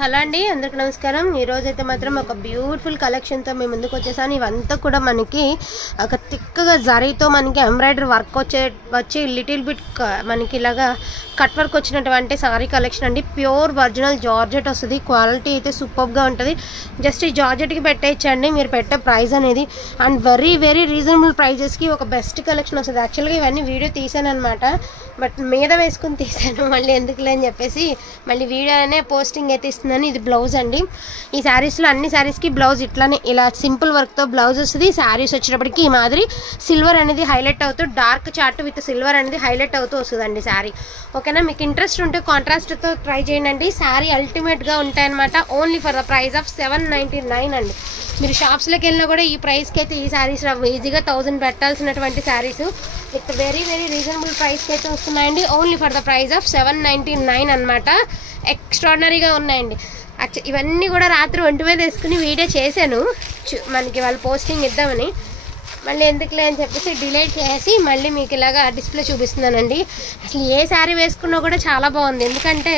Hello అండి, అందరికి నమస్కారం. ఈరోజైతే మాత్రం ఒక బ్యూటిఫుల్ కలెక్షన్తో మేము ముందుకు వచ్చేసాను. ఇవంతా కూడా మనకి ఒక తిక్కగా జరీతో మనకి ఎంబ్రాయిడరీ వర్క్ వచ్చి లిటిల్ బిట్ మనకి ఇలాగా కట్ వర్క్ వచ్చినటువంటి సారీ కలెక్షన్ అండి. ప్యూర్ ఒరిజినల్ జార్జెట్ వస్తుంది. క్వాలిటీ అయితే సూపర్గా ఉంటుంది. జస్ట్ ఈ జార్జెట్కి పెట్టేయచ్చండి మీరు పెట్టే ప్రైస్ అనేది. అండ్ వెరీ వెరీ రీజనబుల్ ప్రైజెస్కి ఒక బెస్ట్ కలెక్షన్ వస్తుంది. యాక్చువల్గా ఇవన్నీ వీడియో తీసాను అనమాట, బట్ మీద వేసుకుని తీసాను. మళ్ళీ ఎందుకులే అని చెప్పేసి మళ్ళీ వీడియోనే పోస్టింగ్ అయితే ఇస్తున్నాను. ఇది బ్లౌజ్ అండి. ఈ శారీస్లో అన్ని శారీస్కి బ్లౌజ్ ఇట్లానే ఇలా సింపుల్ వర్క్తో బ్లౌజ్ వస్తుంది. శారీస్ వచ్చేటప్పటికి ఈ మాదిరి సిల్వర్ అనేది హైలైట్ అవుతూ డార్క్ చార్ట్ విత్ సిల్వర్ అనేది హైలైట్ అవుతూ వస్తుందండి శారీ. ఓకేనా, మీకు ఇంట్రెస్ట్ ఉంటే కాంట్రాస్ట్తో ట్రై చేయండి. శారీ అల్టిమేట్గా ఉంటాయన్నమాట. Only for the price of 799 అండి. మీరు షాప్స్లోకి వెళ్ళినా కూడా ఈ ప్రైస్కి అయితే ఈ శారీస్ ఈజీగా 1000 పెట్టాల్సినటువంటి saris with very very reasonable ప్రైస్కి అయితే వస్తున్నాయండి. Only for the price of 799 అనమాట. ఎక్స్ట్రాడినరీగా ఉన్నాయండి. యాక్చువల్ ఇవన్నీ కూడా రాత్రి ఒంటి మీద వేసుకుని వీడియో చేశాను, మనకి వాళ్ళు పోస్టింగ్ ఇద్దామని. మళ్ళీ ఎందుకులే అని చెప్పేసి డిలీట్ చేసి మళ్ళీ మీకు ఇలాగా డిస్ప్లే చూపిస్తున్నానండి. అసలు ఏ శారీ వేసుకున్నా కూడా చాలా బాగుంది, ఎందుకంటే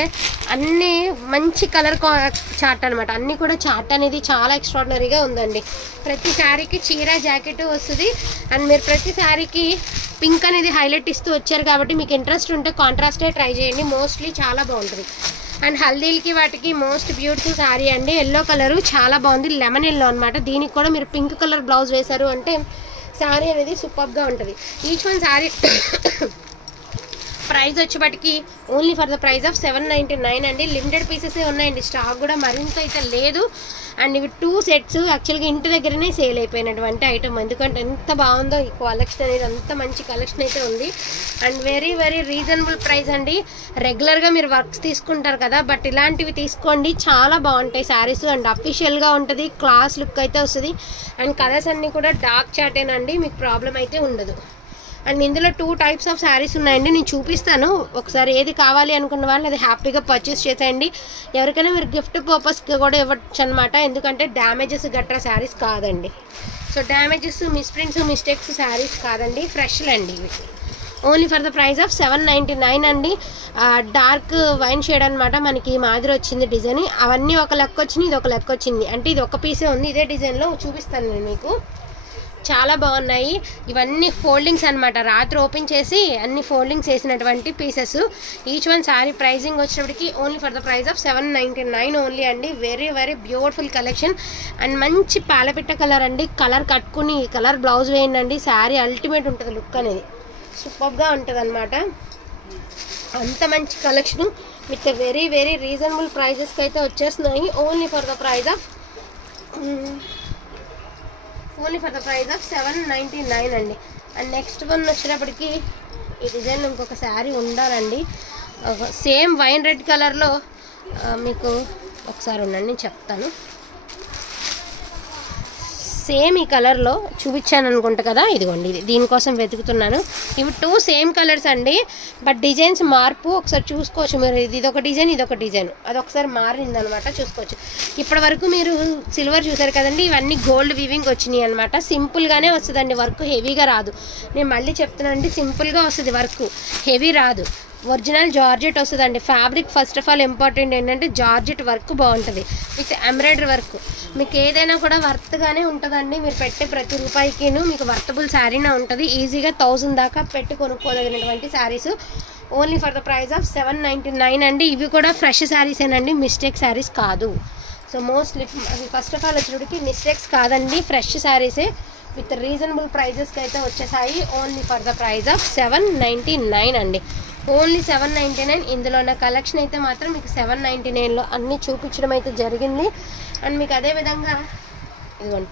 అన్నీ మంచి కలర్ చార్ట్ అనమాట. అన్నీ కూడా చార్ట్ అనేది చాలా ఎక్స్ట్రాడినరీగా ఉందండి. ప్రతి శారీకి చీర జాకెట్ వస్తుంది. అండ్ మీరు ప్రతి శారీకి పింక్ అనేది హైలైట్ ఇస్తూ వచ్చారు కాబట్టి మీకు ఇంట్రెస్ట్ ఉంటే కాంట్రాస్టే ట్రై చేయండి. మోస్ట్లీ చాలా బాగుంటుంది. అండ్ హల్దీలకి వాటికి మోస్ట్ బ్యూటిఫుల్ శారీ అండి. ఎల్లో కలరు చాలా బాగుంది, లెమన్ ఎల్లో అనమాట. దీనికి కూడా మీరు పింక్ కలర్ బ్లౌజ్ వేశారు అంటే శారీ అనేది సూపర్గా ఉంటుంది. ఈచ్ వన్ శారీ ప్రైస్ వచ్చేపటికి only for the price of 799 అండి. లిమిటెడ్ పీసెసే ఉన్నాయండి, స్టాక్ కూడా మరింత అయితే లేదు. అండ్ ఇవి 2 సెట్స్ యాక్చువల్గా ఇంటి దగ్గరనే సేల్ అయిపోయినటువంటి ఐటమ్, ఎందుకంటే ఎంత బాగుందో ఈ కలెక్షన్ అనేది. అంత మంచి కలెక్షన్ అయితే ఉంది. And very very reasonable price అండి. రెగ్యులర్గా మీరు వర్క్స్ తీసుకుంటారు కదా, బట్ ఇలాంటివి తీసుకోండి, చాలా బాగుంటాయి శారీస్. అండ్ అఫీషియల్గా ఉంటుంది, క్లాస్ లుక్ అయితే వస్తుంది. అండ్ కలర్స్ అన్నీ కూడా డార్క్ చార్టేనండి, మీకు ప్రాబ్లం అయితే ఉండదు. అండ్ ఇందులో 2 టైప్స్ ఆఫ్ శారీస్ ఉన్నాయండి, నేను చూపిస్తాను. ఒకసారి ఏది కావాలి అనుకున్న వాళ్ళు అది హ్యాపీగా పర్చేస్ చేసేయండి. ఎవరికైనా మీరు గిఫ్ట్ పర్పస్కి కూడా ఇవ్వచ్చు అనమాట, ఎందుకంటే డ్యామేజెస్ గట్రా శారీస్ కాదండి. So damages, misprints, mistakes saris కాదండి, ఫ్రెష్లు అండి ఇవి. Only for the price of 799 అండి. డార్క్ వైన్ షేడ్ అనమాట, మనకి మాదిరి వచ్చింది డిజైన్. అవన్నీ ఒక లెక్క వచ్చింది, ఇది ఒక లెక్క వచ్చింది. అంటే ఇది ఒక పీసే ఉంది, ఇదే డిజైన్లో చూపిస్తాను నేను మీకు. చాలా బాగున్నాయి. ఇవన్నీ ఫోల్డింగ్స్ అనమాట, రాత్రి ఓపెన్ చేసి అన్ని ఫోల్డింగ్స్ వేసినటువంటి pieces. Each one sari pricing వచ్చేటప్పటికి only for the price of 799 only అండి. Very very beautiful collection. And మంచి పాలపిట్ట కలర్ అండి. కలర్ కట్టుకుని ఈ కలర్ బ్లౌజ్ వేయండి, శారీ అల్టిమేట్ ఉంటుంది. లుక్ అనేది సూపర్గా ఉంటుంది అనమాట. అంత మంచి collection with very very reasonable ప్రైజెస్కి అయితే వచ్చేస్తున్నాయి. Only for the price of 799 అండి. అండ్ నెక్స్ట్ వన్ వచ్చేటప్పటికి ఈ డిజైన్ ఇంకొక శారీ ఉండాలండి, సేమ్ వైన్ రెడ్ కలర్లో. మీకు ఒకసారి ఉండండి నేను చెప్తాను. సేమ్ ఈ కలర్లో చూపించాను అనుకుంటా కదా, ఇదిగోండి ఇది, దీనికోసం వెతుకుతున్నాను. ఇవి 2 సేమ్ కలర్స్ అండి, బట్ డిజైన్స్ మార్పు ఒకసారి చూసుకోవచ్చు మీరు. ఇదొక డిజైన్, ఇదొక డిజైన్, అది ఒకసారి మారిందనమాట, చూసుకోవచ్చు. ఇప్పటి వరకు మీరు సిల్వర్ చూసారు కదండి, ఇవన్నీ గోల్డ్ వీవింగ్ వచ్చినాయి అనమాట. సింపుల్గానే వస్తుందండి, వర్క్ హెవీగా రాదు. నేను మళ్ళీ చెప్తున్నానండి, సింపుల్గా వస్తుంది, వర్క్ హెవీ రాదు. ఒరిజినల్ జార్జెట్ వస్తుందండి. Fabric first of all important ఏంటంటే జార్జెట్ వర్క్ బాగుంటుంది విత్ ఎంబ్రాయిడరీ వర్క్. మీకు ఏదైనా కూడా వర్త్గానే ఉంటుందండి. మీరు పెట్టే ప్రతి రూపాయికిను మీకు వర్తబుల్ శారీనే ఉంటుంది. ఈజీగా 1000 దాకా పెట్టి కొనుక్కోదగినటువంటి saris. Only for the price of 799 అండి. ఇవి కూడా ఫ్రెష్ శారీసేనండి, మిస్టేక్ శారీస్ కాదు. So mostly first of all వచ్చేటికి మిస్టేక్స్ కాదండి, ఫ్రెష్ శారీసే విత్ రీజనబుల్ ప్రైజెస్కి అయితే వచ్చేసాయి. Only for the price of 799 అండి. ఓన్లీ 799. ఇందులో ఉన్న కలెక్షన్ అయితే మాత్రం మీకు 799లో అన్నీ చూపించడం అయితే జరిగింది. అండ్ మీకు అదేవిధంగా ఇదిగోండి,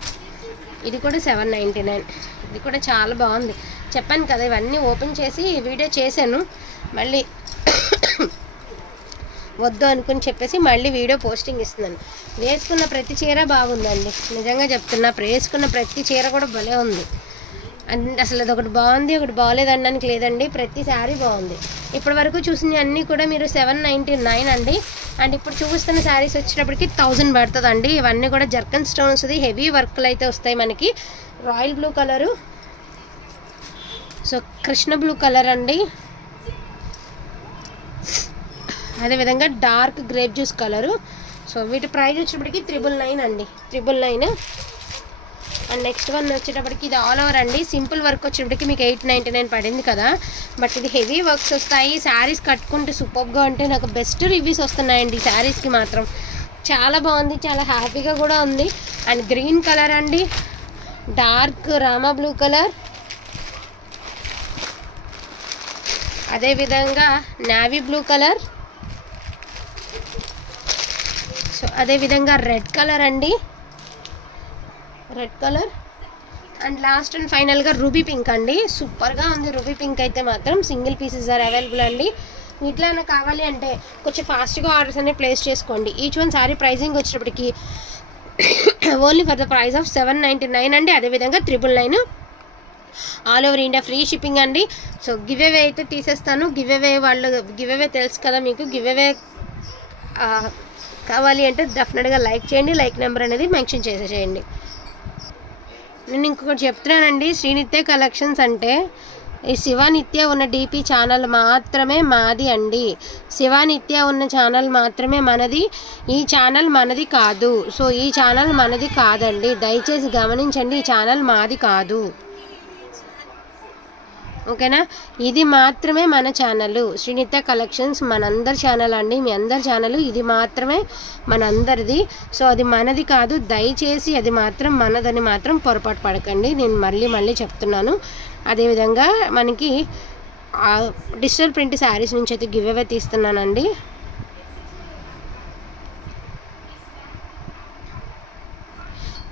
ఇది కూడా 799. ఇది కూడా చాలా బాగుంది. చెప్పాను కదా, ఇవన్నీ ఓపెన్ చేసి వీడియో చేశాను, మళ్ళీ వద్దు అనుకుని చెప్పేసి మళ్ళీ వీడియో పోస్టింగ్ ఇస్తున్నాను. వేసుకున్న ప్రతి చీర బాగుందండి, నిజంగా చెప్తున్నా. వేసుకున్న ప్రతి చీర కూడా భలే ఉంది. అండ్ అసలు అది ఒకటి బాగుంది, ఒకటి బాగోలేదు అనడానికి లేదండి, ప్రతి శారీ బాగుంది. ఇప్పటి వరకు చూసిన అన్నీ కూడా మీరు 799 అండి. అండ్ ఇప్పుడు చూపిస్తున్న శారీస్ వచ్చేటప్పటికి 1000 పడుతుందండి. ఇవన్నీ కూడా జర్కన్ స్టోన్ వస్తుంది, హెవీ వర్క్లు అయితే వస్తాయి మనకి. Royal blue colour, so Krishna blue colour అండి. అదేవిధంగా dark grape juice colour, so వీటి ప్రైస్ వచ్చేటప్పటికి 999 అండి, 999. అండ్ నెక్స్ట్ వన్ వచ్చేటప్పటికి ఇది ఆల్ ఓవర్ అండి. సింపుల్ వర్క్ వచ్చేటప్పటికి మీకు 899 పడింది కదా, బట్ ఇది హెవీ వర్క్స్ వస్తాయి. శారీస్ కట్టుకుంటే సూపర్గా ఉంటే నాకు బెస్ట్ రివ్యూస్ వస్తున్నాయండి. శారీస్కి మాత్రం చాలా బాగుంది, చాలా హ్యాపీగా కూడా ఉంది. అండ్ గ్రీన్ కలర్ అండి, డార్క్ రామా బ్లూ కలర్, అదేవిధంగా నావీ బ్లూ కలర్, సో అదేవిధంగా రెడ్ కలర్ అండి, red colour. And last and ఫైనల్గా రూబీ పింక్ అండి. సూపర్గా ఉంది రూబీ పింక్ అయితే మాత్రం. సింగిల్ పీసెస్ ఆర్ అవైలబుల్ అండి. వీటిలో ఏమైనా కావాలి అంటే కొంచెం ఫాస్ట్గా ఆర్డర్స్ అనేవి ప్లేస్ చేసుకోండి. ఈచ్ వన్ సారీ ప్రైజింగ్ వచ్చేటప్పటికి only for the price of 799 అండి. అదేవిధంగా 999 all over India free shipping అండి. సో గివ్ అవే అయితే తీసేస్తాను. గివ్ అవే తెలుసు కదా మీకు. గివ్ అవే కావాలి అంటే డెఫినెట్గా లైక్ చేయండి. లైక్ నెంబర్ అనేది మెన్షన్ చేసేసేయండి. నేను ఇంకొకటి చెప్తున్నానండి, శ్రీనిత్య కలెక్షన్స్ అంటే ఈ శివానిత్య ఉన్న డిపి ఛానల్ మాత్రమే మాది అండి. శివానిత్య ఉన్న ఛానల్ మాత్రమే మనది. ఈ ఛానల్ మనది కాదు. సో ఈ ఛానల్ మనది కాదండి, దయచేసి గమనించండి. ఈ ఛానల్ మాది కాదు, ఓకేనా. ఇది మాత్రమే మన ఛానల్ శ్రీనిత్య కలెక్షన్స్, మనందరి ఛానల్ అండి, మీ అందరి ఛానల్. ఇది మాత్రమే మనందరిది. సో అది మనది కాదు, దయచేసి అది మాత్రం మనదని మాత్రం పొరపాటు పడకండి. నేను మళ్ళీ చెప్తున్నాను. అదేవిధంగా మనకి డిజిటల్ ప్రింట్ శారీస్ నుంచి అయితే గివ్ అవే తీస్తున్నానండి.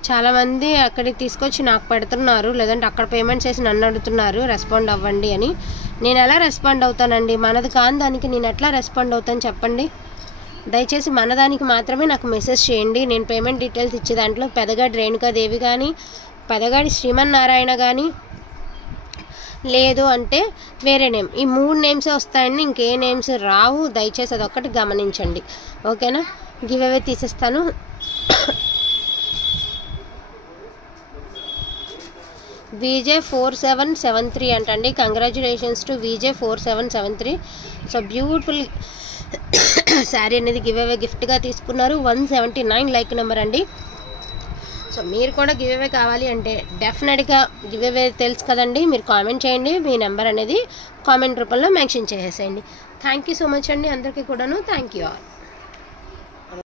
చాలామంది అక్కడికి తీసుకొచ్చి నాకు పెడుతున్నారు, లేదంటే అక్కడ పేమెంట్ చేసి నన్ను అడుగుతున్నారు రెస్పాండ్ అవ్వండి అని. నేను ఎలా రెస్పాండ్ అవుతానండి? మనది కాని దానికి నేను ఎట్లా రెస్పాండ్ అవుతాను చెప్పండి. దయచేసి మనదానికి మాత్రమే నాకు మెసేజ్ చేయండి. నేను పేమెంట్ డీటెయిల్స్ ఇచ్చే దాంట్లో పెదగాడి రేణుకాదేవి కానీ, పెదగాడి శ్రీమన్నారాయణ కానీ, లేదు అంటే వేరే నేమ్, ఈ 3 నేమ్సే వస్తాయండి. ఇంకే నేమ్స్ రావు. దయచేసి అదొక్కటి గమనించండి, ఓకేనా. గివ్ అవే తీసేస్తాను. VJ4773 అంటండి. Congratulations to VJ4773. So beautiful sari అనేది గివ్ అవే గిఫ్ట్గా తీసుకున్నారు. 179 లైక్ నెంబర్ అండి. సో మీరు కూడా గివ్ అవే కావాలి అంటే డెఫినెట్గా గివ్ అవే తెలుసు కదండి, మీరు కామెంట్ చేయండి. మీ నెంబర్ అనేది కామెంట్ రూపంలో మెన్షన్ చేసేసేయండి. థ్యాంక్ యూ సో మచ్ అండి అందరికీ కూడాను. Thank you all.